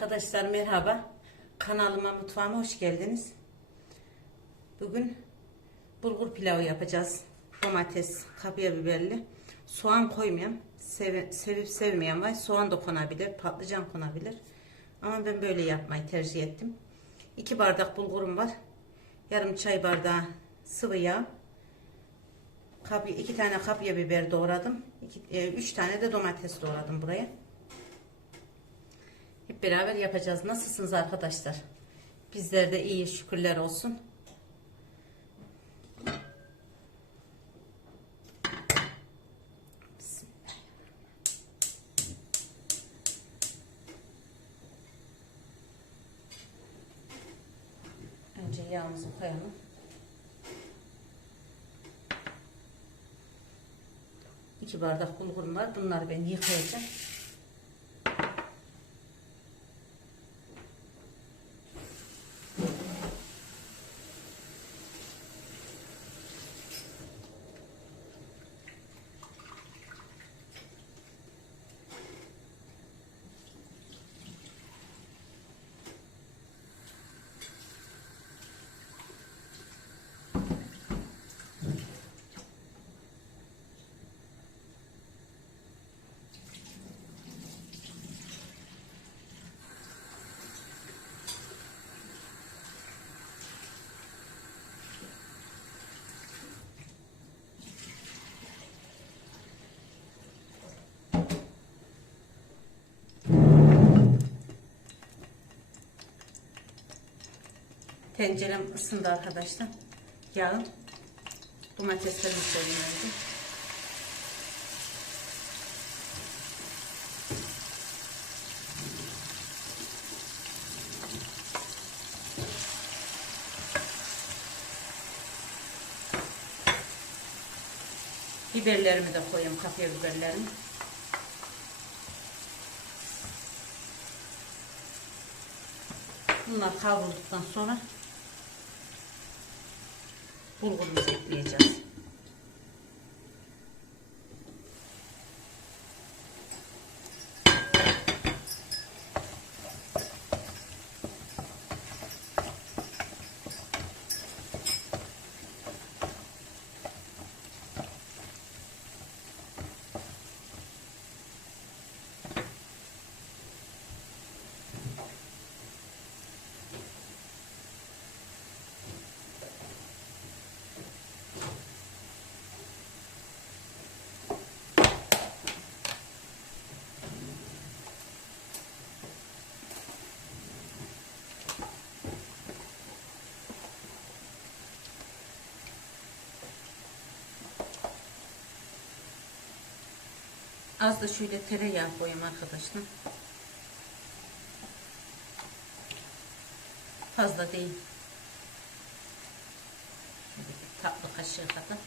Arkadaşlar merhaba. Kanalıma mutfağıma hoş geldiniz. Bugün bulgur pilavı yapacağız. Domates, kapya biberli. Soğan koymayan, seve- sevip sevmeyen var. Soğan da konabilir, patlıcan konabilir. Ama ben böyle yapmayı tercih ettim. 2 bardak bulgurum var. Yarım çay bardağı sıvı yağ. Kapya, iki tane kapya biber doğradım. 3 tane de domates doğradım buraya. Beraber yapacağız. Nasılsınız arkadaşlar? Bizler de iyi şükürler olsun. Önce yağımızı koyalım. İki bardak bulgurum var. Bunları ben yıkayacağım. Tencerem ısındı arkadaşlar. Yağım. Domateslerimi koyayım önce. Biberlerimi de koyayım, kapya biberlerimi. Bunlar kavrulduktan sonra bulgurumuzu ekleyeceğiz. Az da şöyle tereyağı koyayım arkadaşlar. Fazla değil. Tatlı kaşığı kadar.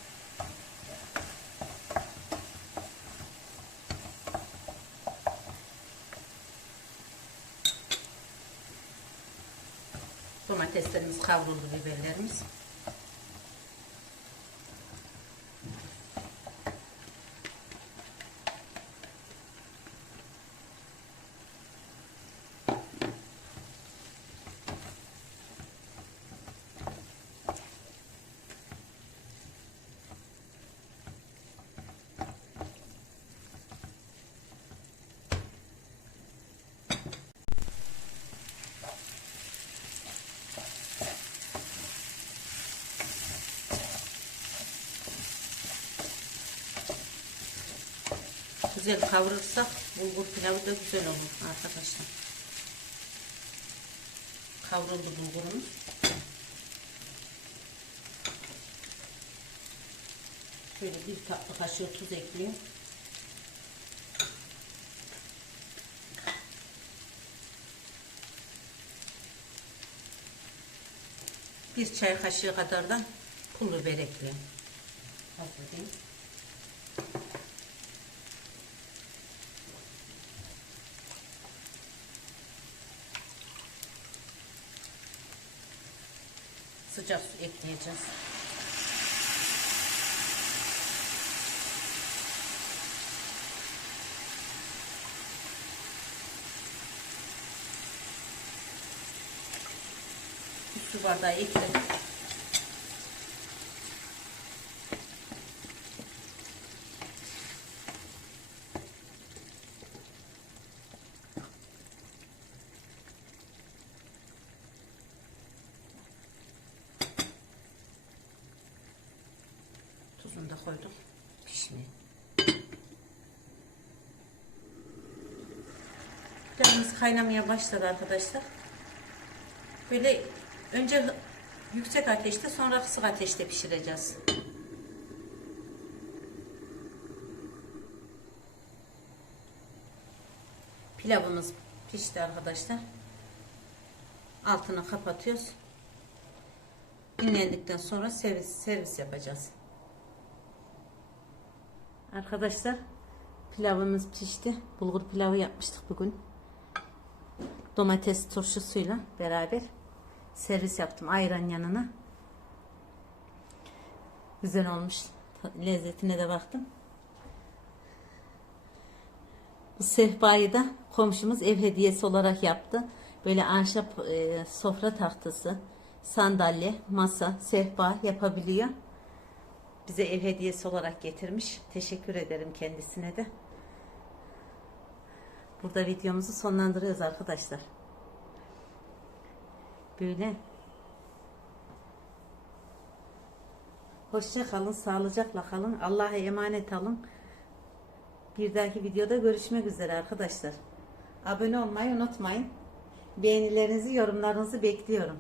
Domateslerimiz kavruldu biberlerimiz. Güzel kavurursak bulgur pilavı da güzel olur arkadaşlar. Kavruldu bulgurumuz. Şöyle bir tatlı kaşığı tuz ekliyorum. Bir çay kaşığı kadar da pul biber ekliyorum. Hazırlayayım. sıcak su ekleyeceğiz. Bir su bardağı ekledim. Tuzunu da koydum. Pişmeye. Pilavımız kaynamaya başladı arkadaşlar. Böyle önce yüksek ateşte sonra kısık ateşte pişireceğiz. Pilavımız pişti arkadaşlar. Altını kapatıyoruz. Dinlendikten sonra servis, servis yapacağız. Arkadaşlar pilavımız pişti. Bulgur pilavı yapmıştık bugün. Domates turşusuyla beraber servis yaptım ayran yanına. Güzel olmuş. Lezzetine de baktım. Bu sehpayı da komşumuz ev hediyesi olarak yaptı. Böyle ahşap e, sofra tahtası, sandalye, masa, sehpa yapabiliyor. Bize ev hediyesi olarak getirmiş. Teşekkür ederim kendisine de. Burada videomuzu sonlandırıyoruz arkadaşlar. Böyle. Hoşça kalın, sağlıcakla kalın. Allah'a emanet alın. Bir dahaki videoda görüşmek üzere arkadaşlar. Abone olmayı unutmayın. Beğenilerinizi, yorumlarınızı bekliyorum.